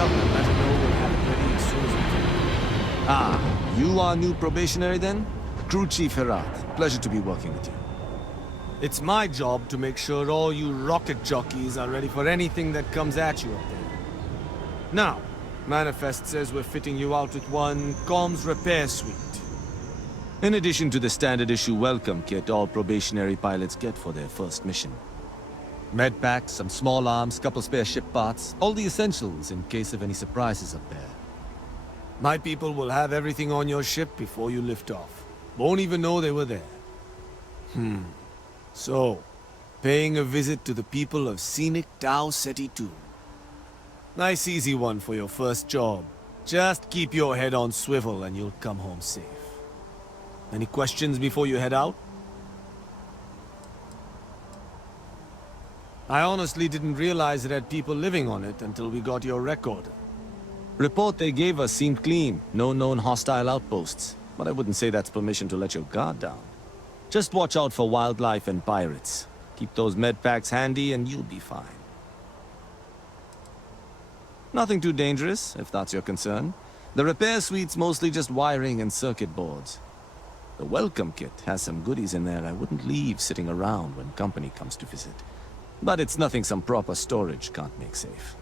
up and let her know we'll have it ready as soon as we can. Ah, you are new probationary then? Crew Chief Herath. Pleasure to be working with you. It's my job to make sure all you rocket jockeys are ready for anything that comes at you up there. Now, Manifest says we're fitting you out with one comms repair suite. In addition to the standard issue welcome kit all probationary pilots get for their first mission. Med packs, some small arms, couple spare ship parts, all the essentials in case of any surprises up there. My people will have everything on your ship before you lift off. Won't even know they were there. So, paying a visit to the people of scenic Tau Cetti 2. Nice easy one for your first job. Just keep your head on swivel and you'll come home safe. Any questions before you head out? I honestly didn't realize it had people living on it until we got your recorder. Report they gave us seemed clean. No known hostile outposts. But I wouldn't say that's permission to let your guard down. Just watch out for wildlife and pirates. Keep those med packs handy and you'll be fine. Nothing too dangerous, if that's your concern. The repair suite's mostly just wiring and circuit boards. The welcome kit has some goodies in there I wouldn't leave sitting around when company comes to visit. But it's nothing some proper storage can't make safe.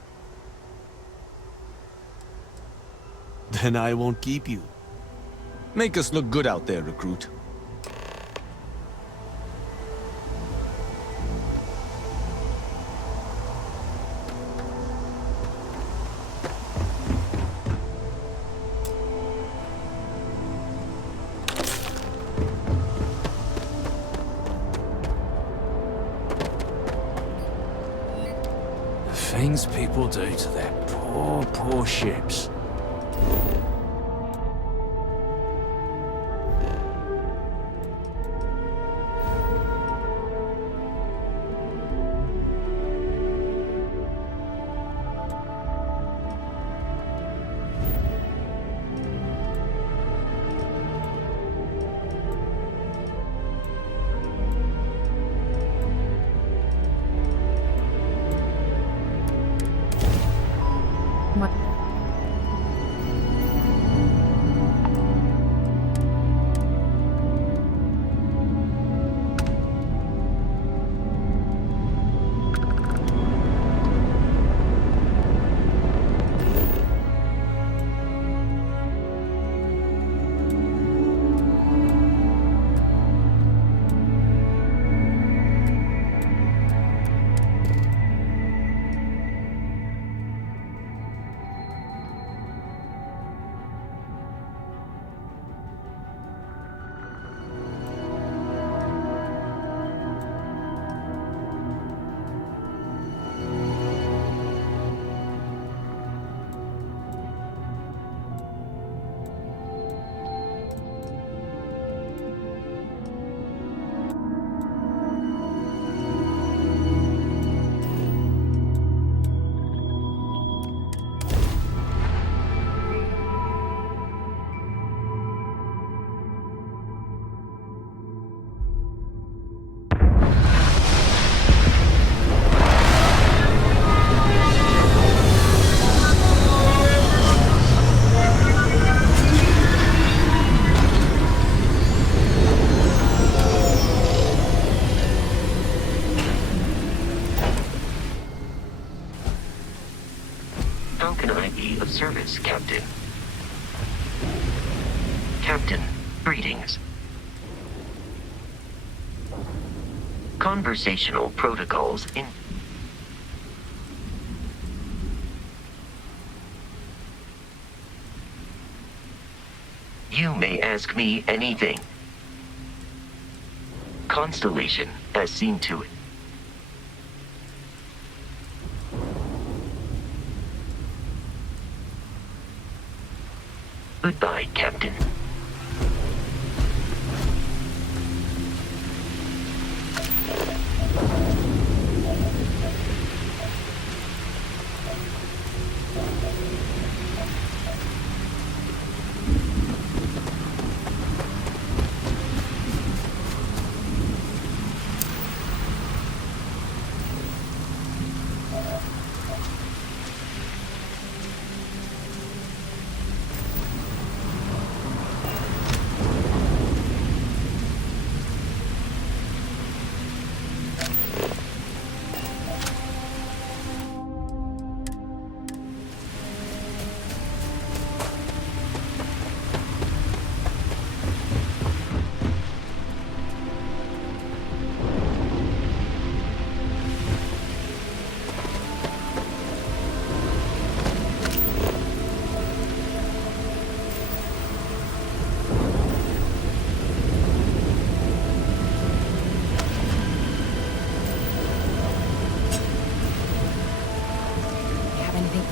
Then I won't keep you. Make us look good out there, recruit. Things people do to their poor ships. Service, Captain. Captain, greetings. Conversational protocols in... You may ask me anything. Constellation has seen to it. Goodbye, Captain.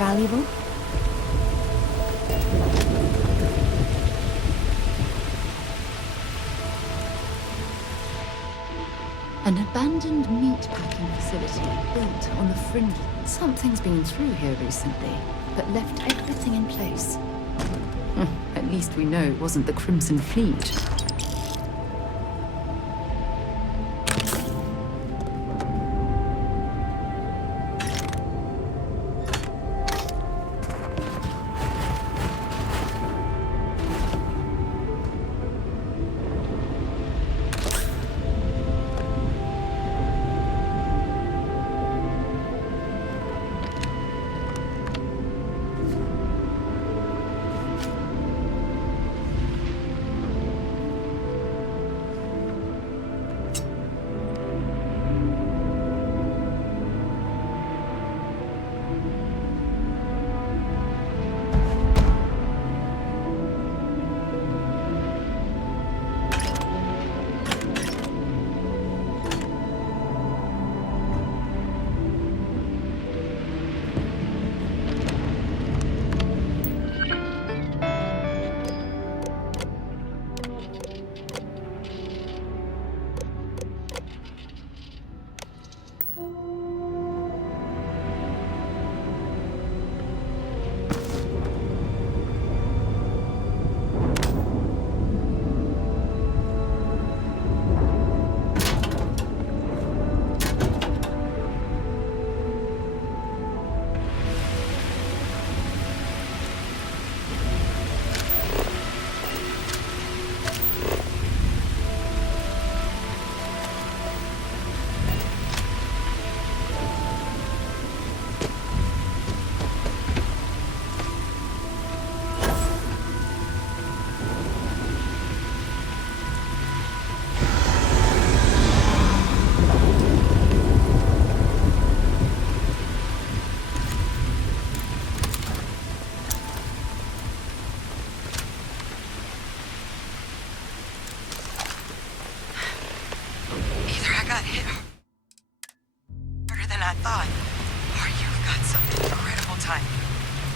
valuable? An abandoned meat-packing facility built on the fringe. Something's been through here recently, but left everything in place. At least we know it wasn't the Crimson Fleet.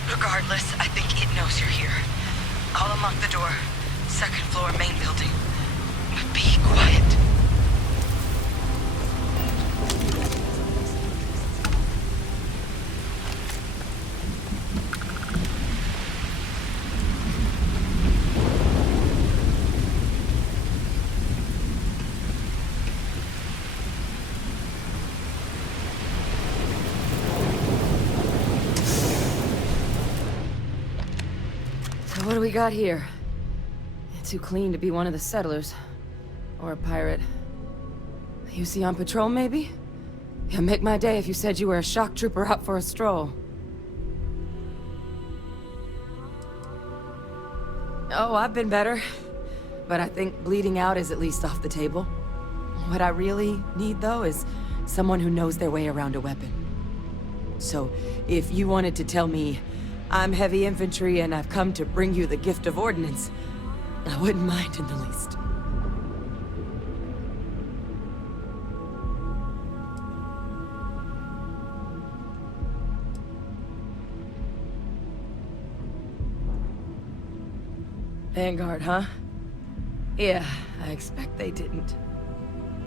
Regardless, I think it knows you're here. I'll unlock the door. Second floor, main building. But be quiet. What do we got here? Too clean to be one of the settlers. Or a pirate. You see on patrol, maybe? It'd make my day if you said you were a shock trooper out for a stroll. Oh, I've been better. But I think bleeding out is at least off the table. What I really need, though, is someone who knows their way around a weapon. So, if you wanted to tell me, I'm heavy infantry and I've come to bring you the gift of ordnance, I wouldn't mind in the least. Vanguard, huh? Yeah, I expect they didn't.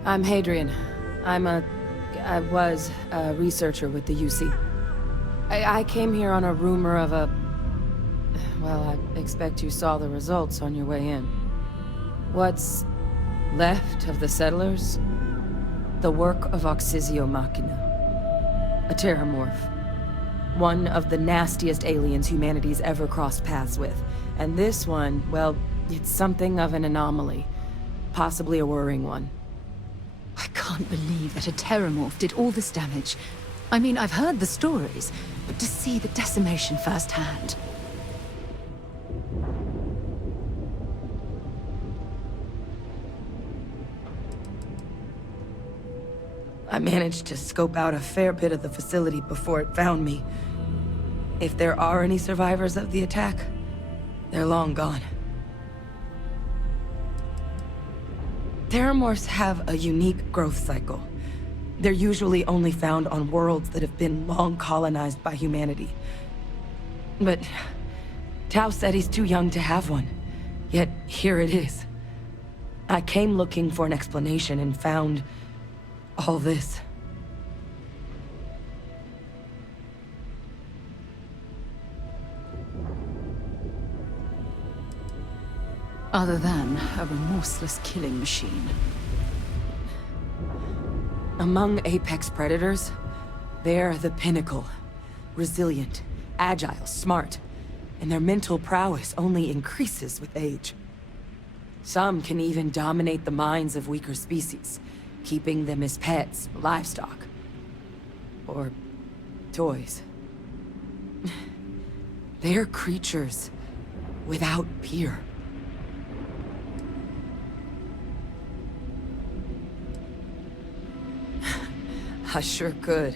I'm Hadrian. I was a researcher with the UC. I came here on a rumor of a... Well, I expect you saw the results on your way in. What's left of the settlers? The work of Auxisio Machina. A Terrormorph. One of the nastiest aliens humanity's ever crossed paths with. And this one, well, it's something of an anomaly. Possibly a worrying one. I can't believe that a Terramorph did all this damage. I mean, I've heard the stories, but to see the decimation firsthand... I managed to scope out a fair bit of the facility before it found me. If there are any survivors of the attack, they're long gone. Terramorphs have a unique growth cycle. They're usually only found on worlds that have been long colonized by humanity. But Tao said he's too young to have one. Yet here it is. I came looking for an explanation and found all this. Other than a remorseless killing machine. Among apex predators, they're the pinnacle. Resilient, agile, smart, and their mental prowess only increases with age. Some can even dominate the minds of weaker species, keeping them as pets, livestock, or toys. They're creatures without peer. I sure could.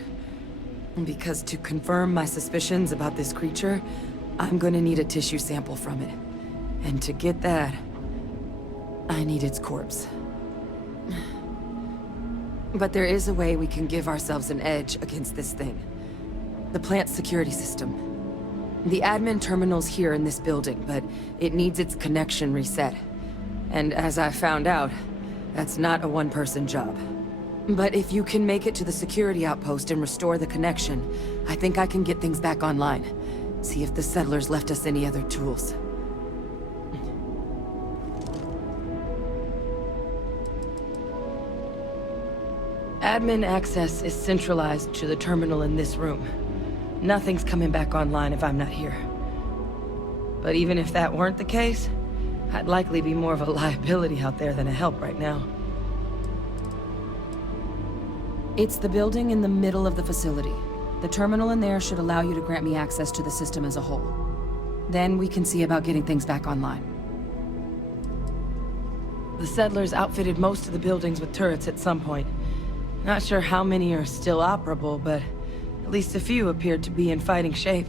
Because to confirm my suspicions about this creature, I'm gonna need a tissue sample from it. And to get that, I need its corpse. But there is a way we can give ourselves an edge against this thing. The plant's security system. The admin terminal's here in this building, but it needs its connection reset. And as I found out, that's not a one-person job. But if you can make it to the security outpost and restore the connection, I think I can get things back online. See if the settlers left us any other tools. Admin access is centralized to the terminal in this room. Nothing's coming back online if I'm not here. But even if that weren't the case, I'd likely be more of a liability out there than a help right now. It's the building in the middle of the facility. The terminal in there should allow you to grant me access to the system as a whole. Then we can see about getting things back online. The settlers outfitted most of the buildings with turrets at some point. Not sure how many are still operable, but at least a few appeared to be in fighting shape.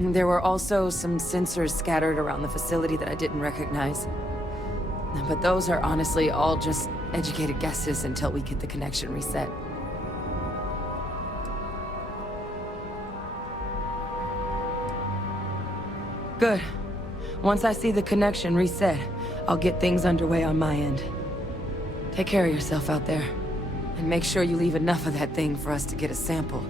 There were also some sensors scattered around the facility that I didn't recognize. But those are honestly all just educated guesses until we get the connection reset. Good. Once I see the connection reset, I'll get things underway on my end. Take care of yourself out there. And make sure you leave enough of that thing for us to get a sample.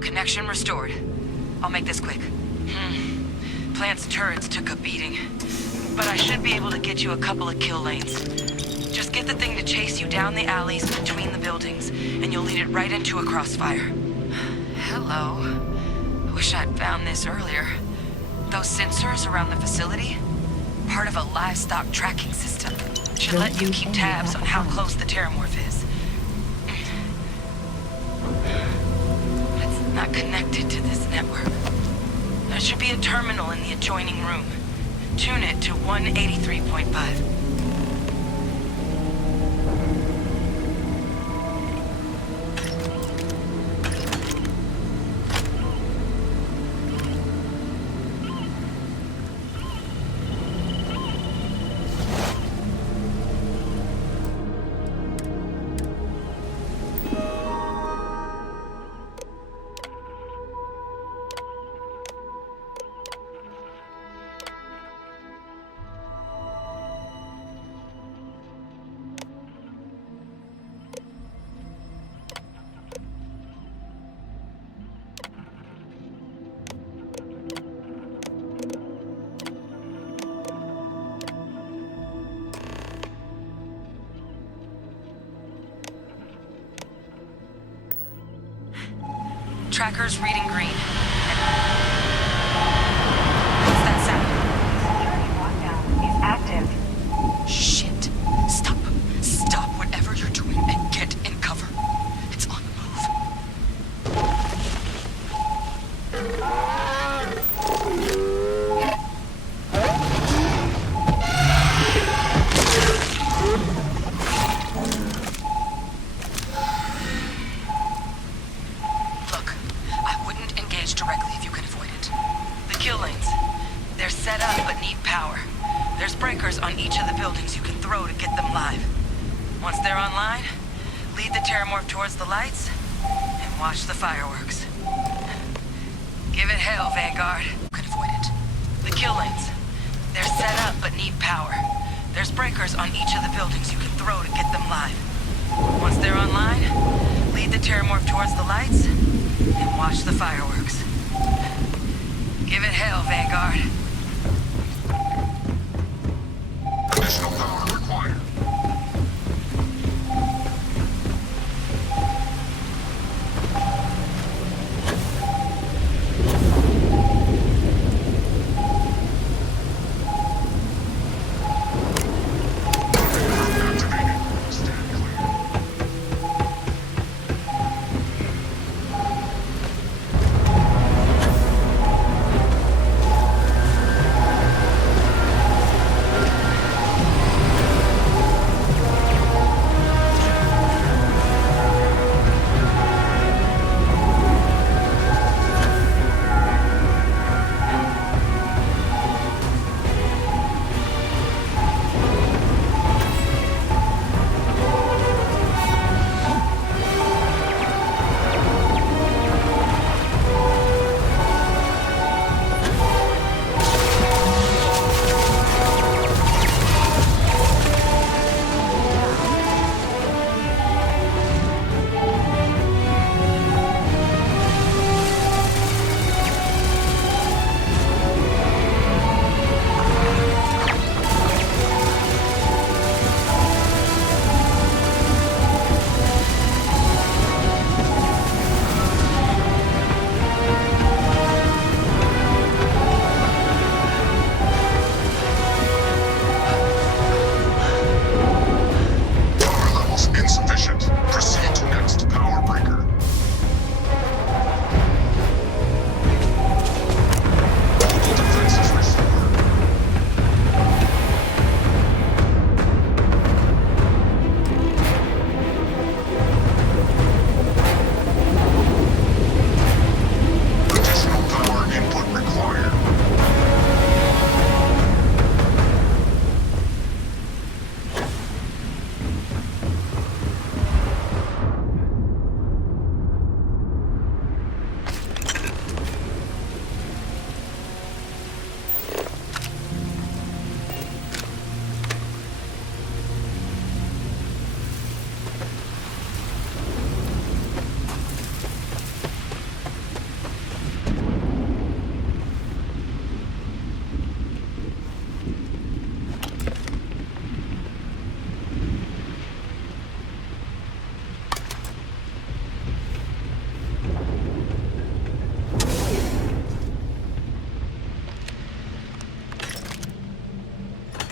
Connection restored. I'll make this quick. Plant's turrets took a beating, but I should be able to get you a couple of kill lanes. Just get the thing to chase you down the alleys between the buildings, and you'll lead it right into a crossfire. Hello. I wish I'd found this earlier. Those sensors around the facility? Part of a livestock tracking system. Should let you keep tabs on how close the Terrormorph is. Not connected to this network. There should be a terminal in the adjoining room. Tune it to 183.5. Tracker's reading green. What's that sound? Security lockdown is active. Shit. Stop. Stop whatever you're doing and get in cover. It's on the move. Look, I wouldn't engage directly if you can avoid it. The kill lanes. They're set up but need power. There's breakers on each of the buildings you can throw to get them live. Once they're online, lead the Terramorph towards the lights and watch the fireworks. Give it hell, Vanguard. You can avoid it. The kill lanes. They're set up but need power. There's breakers on each of the buildings you can throw to get them live. Once they're online, lead the Terramorph towards the lights and watch the fireworks. Give it hell, Vanguard. Additional power required. Activated. Stand clear.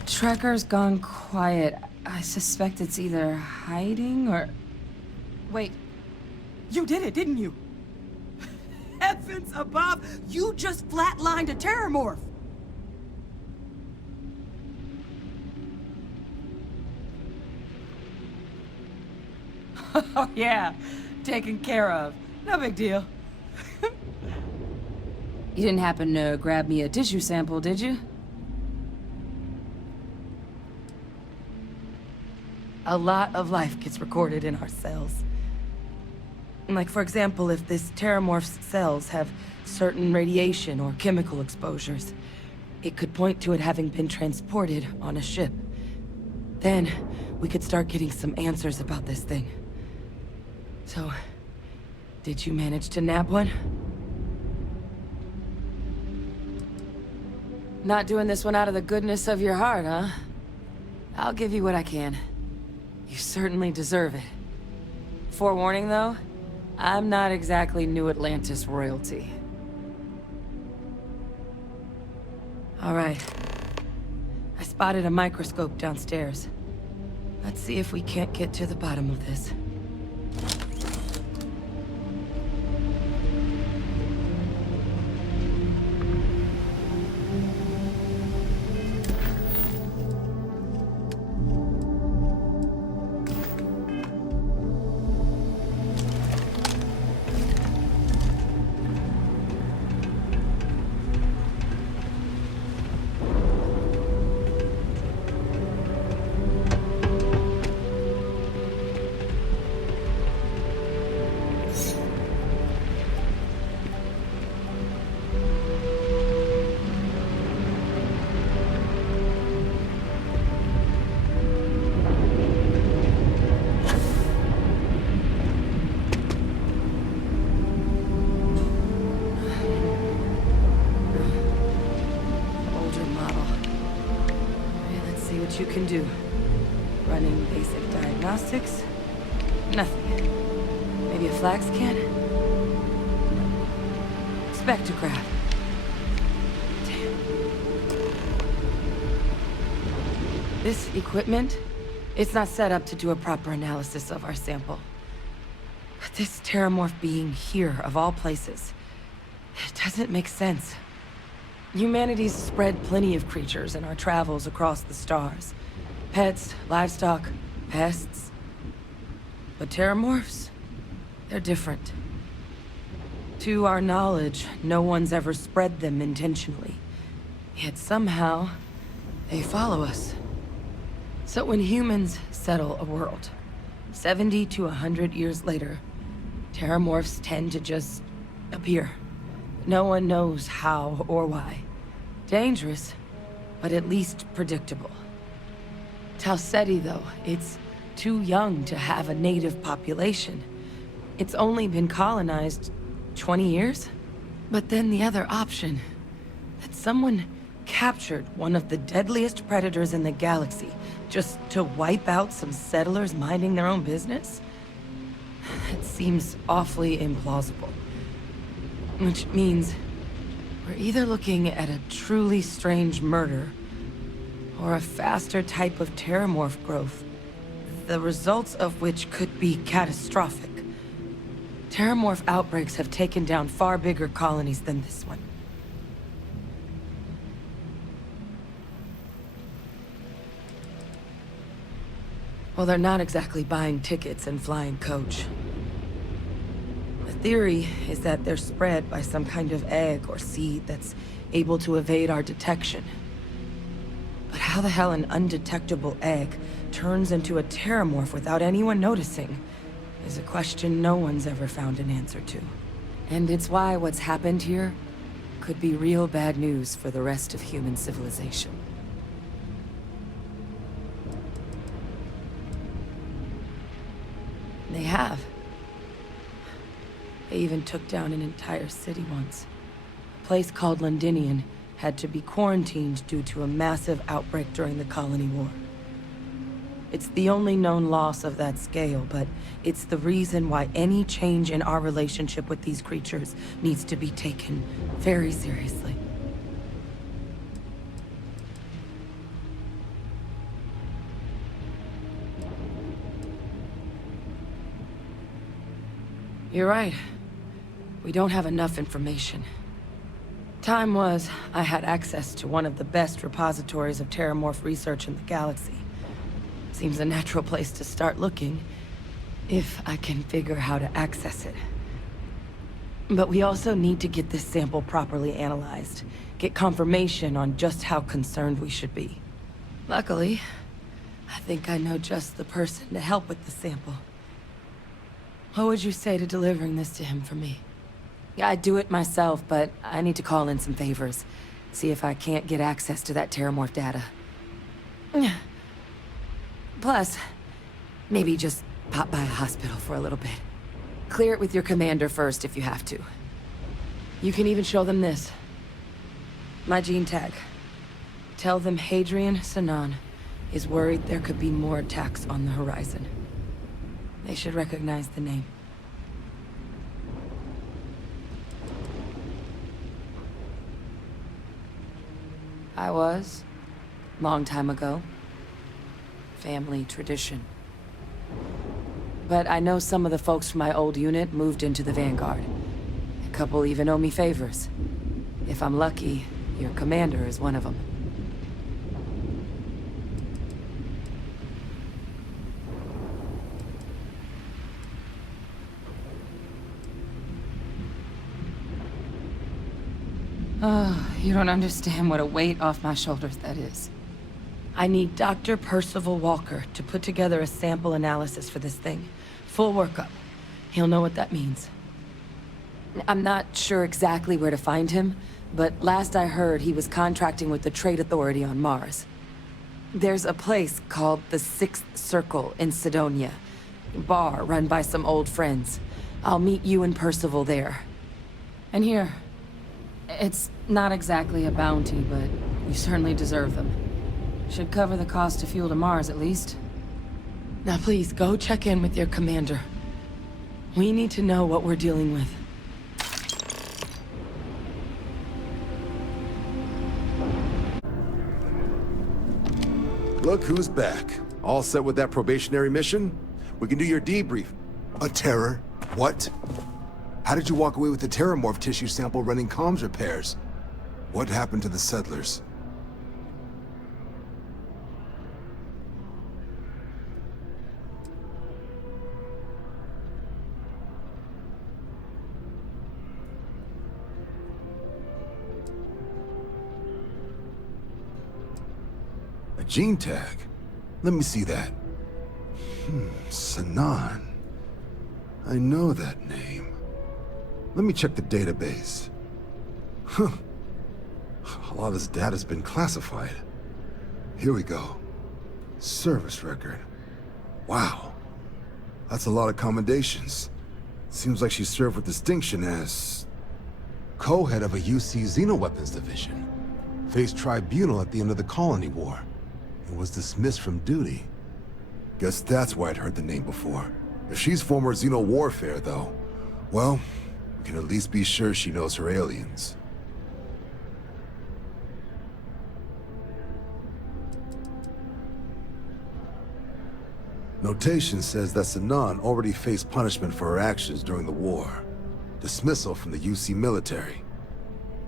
Tracker's gone quiet. I suspect it's either hiding or... Wait. You did it, didn't you? Heavens above! You just flatlined a Terrormorph! Oh yeah, taken care of. No big deal. You didn't happen to grab me a tissue sample, did you? A lot of life gets recorded in our cells. Like, for example, if this Terramorph's cells have certain radiation or chemical exposures, it could point to it having been transported on a ship. Then, we could start getting some answers about this thing. So, did you manage to nab one? Not doing this one out of the goodness of your heart, huh? I'll give you what I can. You certainly deserve it. Forewarning, though, I'm not exactly New Atlantis royalty. All right. I spotted a microscope downstairs. Let's see if we can't get to the bottom of this. You can do. Running basic diagnostics? Nothing. Maybe a flag scan? No. Spectrograph. Damn. This equipment, it's not set up to do a proper analysis of our sample. But this Terramorph being here, of all places, it doesn't make sense. Humanity's spread plenty of creatures in our travels across the stars. Pets, livestock, pests. But Terramorphs? They're different. To our knowledge, no one's ever spread them intentionally. Yet somehow, they follow us. So when humans settle a world, 70 to 100 years later, Terramorphs tend to just appear. No one knows how or why. Dangerous, but at least predictable. Cetti, though, it's too young to have a native population. It's only been colonized 20 years? But then the other option, that someone captured one of the deadliest predators in the galaxy just to wipe out some settlers minding their own business? That seems awfully implausible. Which means we're either looking at a truly strange murder or a faster type of Terramorph growth, the results of which could be catastrophic. Terramorph outbreaks have taken down far bigger colonies than this one. Well, they're not exactly buying tickets and flying coach. The theory is that they're spread by some kind of egg or seed that's able to evade our detection. But how the hell an undetectable egg turns into a Terramorph without anyone noticing is a question no one's ever found an answer to. And it's why what's happened here could be real bad news for the rest of human civilization. They have. They even took down an entire city once. A place called Londinian had to be quarantined due to a massive outbreak during the Colony War. It's the only known loss of that scale, but it's the reason why any change in our relationship with these creatures needs to be taken very seriously. You're right. We don't have enough information. Time was, I had access to one of the best repositories of Terramorph research in the galaxy. Seems a natural place to start looking, if I can figure how to access it. But we also need to get this sample properly analyzed, get confirmation on just how concerned we should be. Luckily, I think I know just the person to help with the sample. What would you say to delivering this to him for me? Yeah, I'd do it myself, but I need to call in some favors. See if I can't get access to that Terramorph data. Plus, maybe just pop by a hospital for a little bit. Clear it with your commander first if you have to. You can even show them this. My gene tag. Tell them Hadrian Sanan is worried there could be more attacks on the horizon. They should recognize the name. I was. Long time ago. Family tradition. But I know some of the folks from my old unit moved into the Vanguard. A couple even owe me favors. If I'm lucky, your commander is one of them. Oh, you don't understand what a weight off my shoulders that is. I need Dr. Percival Walker to put together a sample analysis for this thing. Full workup. He'll know what that means. I'm not sure exactly where to find him, but last I heard he was contracting with the Trade Authority on Mars. There's a place called the Sixth Circle in Sidonia. Bar run by some old friends. I'll meet you and Percival there. And here. It's not exactly a bounty, but you certainly deserve them. Should cover the cost of fuel to Mars, at least. Now please, go check in with your commander. We need to know what we're dealing with. Look who's back. All set with that probationary mission? We can do your debrief. A terror? What? How did you walk away with the Terrormorph tissue sample running comms repairs? What happened to the settlers? A gene tag? Let me see that. Sanan. I know that name. Let me check the database. Huh. A lot of this data's been classified. Here we go. Service record. Wow. That's a lot of commendations. Seems like she served with distinction as co-head of a UC Xenoweapons division. Faced tribunal at the end of the Colony War. And was dismissed from duty. Guess that's why I'd heard the name before. If she's former Xeno warfare, though, well, we can at least be sure she knows her aliens. Notation says that Sanan already faced punishment for her actions during the war. Dismissal from the UC military.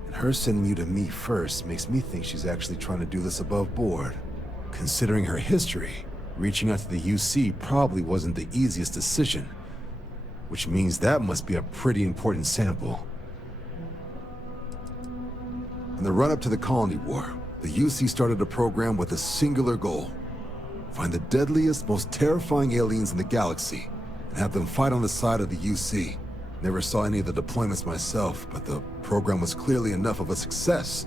And her sending you to me first makes me think she's actually trying to do this above board. Considering her history, reaching out to the UC probably wasn't the easiest decision. Which means that must be a pretty important sample. In the run-up to the Colony War, the UC started a program with a singular goal. Find the deadliest, most terrifying aliens in the galaxy, and have them fight on the side of the UC. Never saw any of the deployments myself, but the program was clearly enough of a success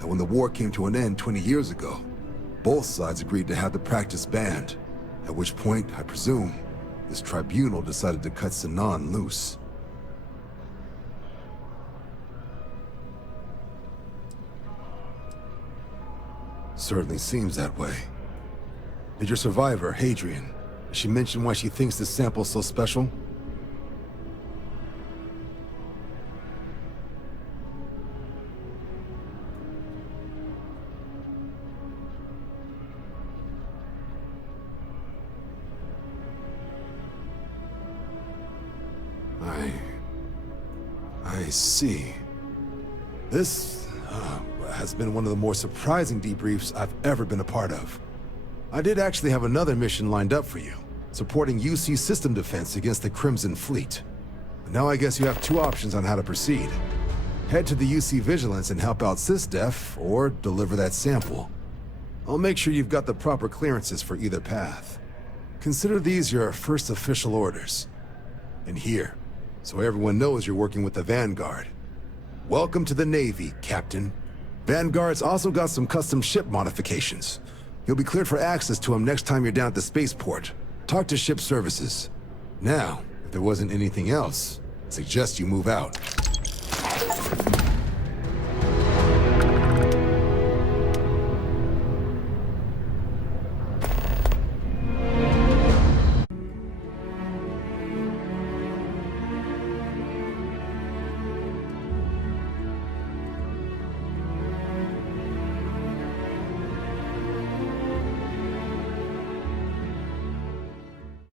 that when the war came to an end 20 years ago, both sides agreed to have the practice banned, at which point, I presume, this tribunal decided to cut Sanan loose. Certainly seems that way. Did your survivor, Hadrian, did she mention why she thinks this sample's so special? I see. This has been one of the more surprising debriefs I've ever been a part of. I did actually have another mission lined up for you, supporting UC system defense against the Crimson Fleet. But now I guess you have two options on how to proceed. Head to the UC Vigilance and help out SysDef, or deliver that sample. I'll make sure you've got the proper clearances for either path. Consider these your first official orders. And here, so everyone knows you're working with the Vanguard. Welcome to the Navy, Captain. Vanguard's also got some custom ship modifications. You'll be cleared for access to them next time you're down at the spaceport. Talk to ship services. Now, if there wasn't anything else, I suggest you move out.